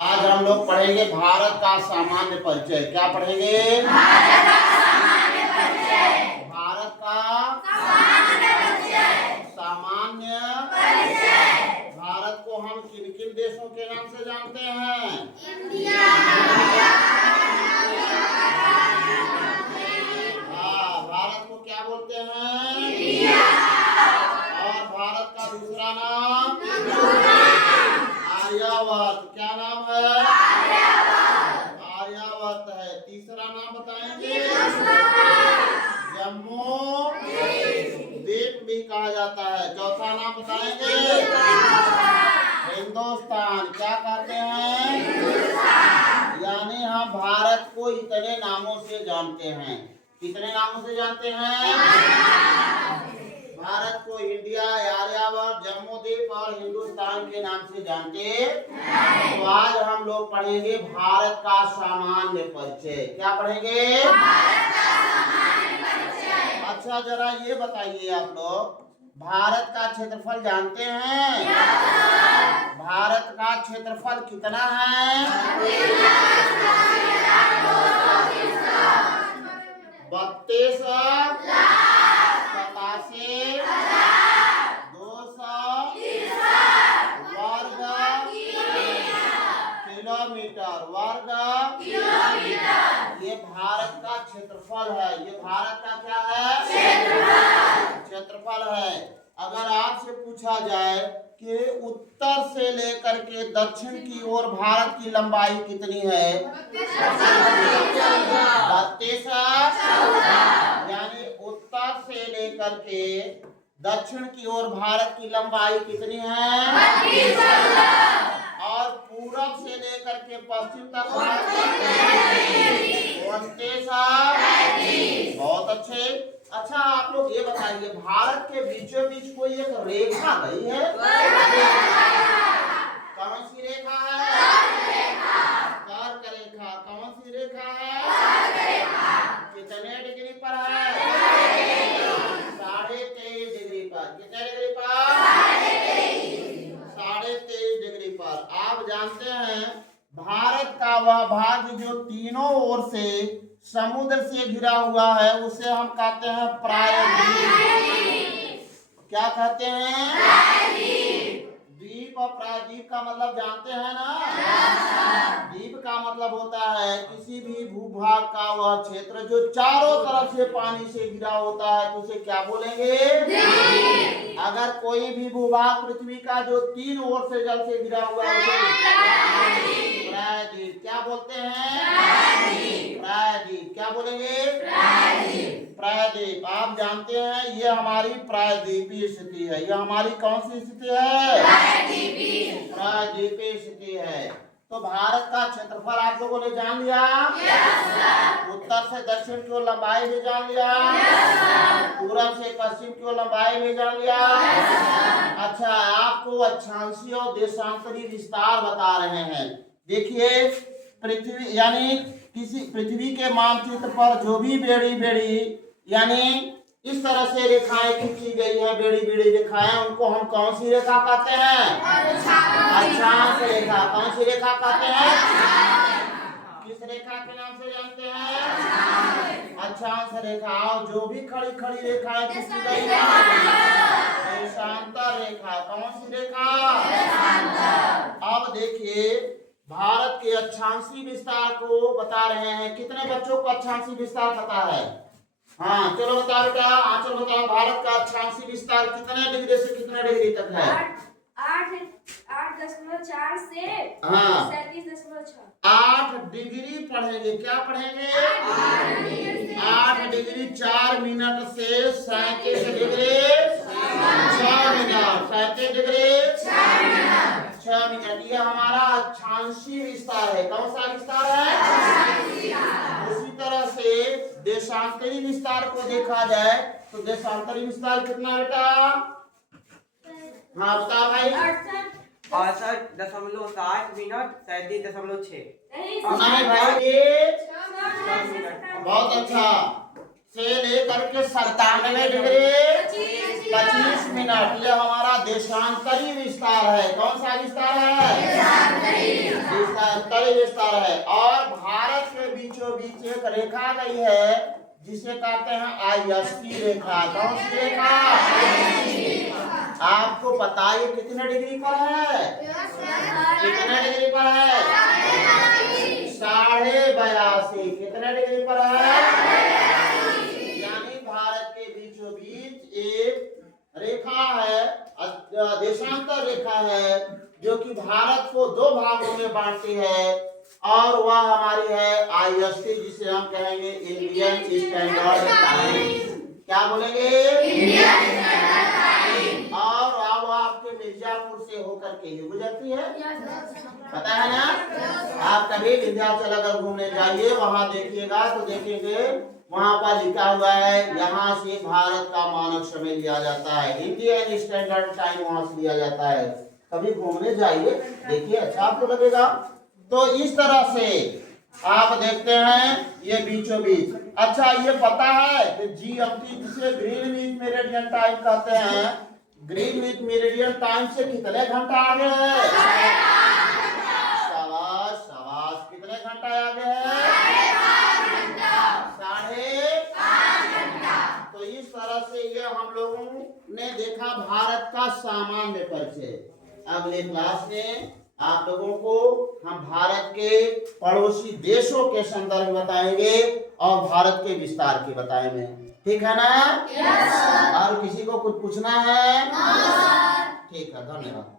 आज हम लोग पढ़ेंगे भारत का सामान्य परिचय। क्या पढ़ेंगे? भारत का सामान्य परिचय। भारत को हम किन किन देशों के नाम से जानते हैं? इंडिया। हाँ, भारत को क्या बोलते हैं? इंडिया। और भारत का दूसरा नाम? आर्यावर्त। क्या नाम है? आर्यावर्त है। तीसरा नाम बताएंगे? जम्मू द्वीप भी कहा जाता है। चौथा नाम बताएंगे? हिंदुस्तान। क्या कहते हैं? यानी हम भारत को इतने नामों से जानते हैं। कितने नामों से जानते हैं? भारत को इंडिया, आर्यावर्त, जम्मू द्वीप और हिंदुस्तान के नाम से जानते हैं। तो आज हम लोग पढ़ेंगे भारत का सामान्य परिचय। क्या पढ़ेंगे? भारत का सामान्य परिचय। अच्छा, जरा ये बताइए आप लोग, भारत का क्षेत्रफल जानते हैं? भारत का क्षेत्रफल कितना है? 32 किलोमीटर। ये भारत का क्षेत्रफल है। ये भारत का क्या है? क्षेत्रफल है। अगर आपसे पूछा जाए कि उत्तर से लेकर के दक्षिण की ओर भारत की लंबाई कितनी है? 32। यानी उत्तर से लेकर के दक्षिण की ओर भारत की लंबाई कितनी है? और पूरब से लेकर के पश्चिम तक भारत की 32। बहुत अच्छे। अच्छा, आप लोग ये बताइए, भारत के बीचों बीच कोई एक रेखा गई है? कौन सी रेखा है? कर्क रेखा। कौन सी रेखा है? कितने डिग्री पर है? 23.5 डिग्री पर। कितने डिग्री पर? 23.5 डिग्री पर। आप जानते हैं भारत का वह भाग जो तीनों ओर से समुद्र से घिरा हुआ है उसे हम कहते हैं प्रायद्वीप। क्या कहते हैं? द्वीप और प्रायद्वीप का मतलब जानते हैं ना? द्वीप का मतलब होता है किसी भी भूभाग का वह क्षेत्र जो चारों तरफ से पानी से घिरा होता है, तो उसे क्या बोलेंगे? अगर कोई भी भूभाग पृथ्वी का जो 3 ओर से जल से घिरा हुआ है प्रायद्वीप। क्या बोलते हैं? प्रायद्वीप। क्या बोलेंगे? प्रायद्वीप। आप जानते हैं ये हमारी प्रायद्वीपीय स्थिति है। ये हमारी कौन सी स्थिति है? प्रायद्वीपीय स्थिति है। तो भारत का क्षेत्रफल आप लोगों ने जान लिया? उत्तर से दक्षिण की ओर लंबाई भी जान लिया? पूरब से पश्चिम की ओर लंबाई भी जान लिया? अच्छा, आपको अक्षांशीय और देशांतरी विस्तार बता रहे हैं। देखिए, पृथ्वी यानी किसी पृथ्वी के मानचित्र पर जो भी बेड़ी यानी इस तरह से रेखाएं खींची गई है, बेड़ी रेखाएं, उनको हम कौन सी रेखा कहते हैं? अक्षांश रेखा। कौन सी रेखा कहते हैं? किस रेखा के नाम से जानते हैं? अक्षांश रेखा। और जो भी खड़ी रेखाएं खींची गई है देशांतर रेखा। कौन सी रेखा? अब देखिए, भारत के अक्षांशीय विस्तार को बता रहे हैं। कितने बच्चों को अक्षांशीय विस्तार पता है? हाँ, चलो बताओ बेटा, आंचल बताओ, भारत का अक्षांशीय विस्तार कितने डिग्री से कितने डिग्री तक है? 8.4 से 37.6। 8 डिग्री पढ़ेंगे। क्या पढ़ेंगे? 8 डिग्री 4 मिनट से 37 डिग्री 6 मिनट। 37 degree 6 minute. ये हमारा अक्षांशीय विस्तार है। कौन सा विस्तार है? उसी तरह से देशांतरी विस्तार को देखा जाए तो देशांतरी विस्तार कितना बेटा? हाँ बताओ भाई। 68.7 मिनट 37.6। नहीं भाई, बहुत अच्छा। से लेकर के 97 डिग्री 25 मिनट। ये हमारा देशांतरी विस्तार है। कौन सा विस्तार है? विस्तार 75 विस्तार है। और भारत के बीचों बीच एक रेखा गई है जिसे कहते हैं आईएसटी रेखा। कौन सी रेखा? आपको पता है ये कितने डिग्री पर है? कितने डिग्री पर है? 82.5। कितने डिग्री पर है? यानी भारत के बीचों बीच एक रेखा है, देशांतर रेखा है, जो कि भारत को दो भागों में बांटती है, और वह हमारी है आईएसटी, जिसे हम कहेंगे इंडियन स्टैंडर्ड टाइम। क्या बोलेंगे? Indian standard time. और अब आपके मिर्जापुर से होकर के ही गुजरती है, पता है ना? आप कभी विंध्याचल अगर घूमने जाइए, वहां देखिएगा तो देखेंगे वहां पर लिखा हुआ है यहाँ से भारत का मानक समय लिया जाता है, इंडियन स्टैंडर्ड टाइम वहां से लिया जाता है। कभी घूमने जाइए, देखिए, अच्छा आपको लगेगा। तो इस तरह से आप देखते हैं ये बीचों बीच। अच्छा, ये पता है कि जीएमटी, जिसे ग्रीनविच मेरिडियन टाइम कहते हैं, ग्रीनविच मेरिडियन टाइम से कितने घंटा आगे है? शाबाश शाबाश। कितने घंटा आगे है? 5.5 घंटा। तो इस तरह से ये हम लोगों ने देखा भारत का सामान्य परिचय। अगले क्लास में आप लोगों को हम भारत के पड़ोसी देशों के संदर्भ बताएंगे और भारत के विस्तार के बताएंगे। ठीक है ना? Yes sir. और किसी को कुछ पूछना है? No sir. ठीक है, धन्यवाद।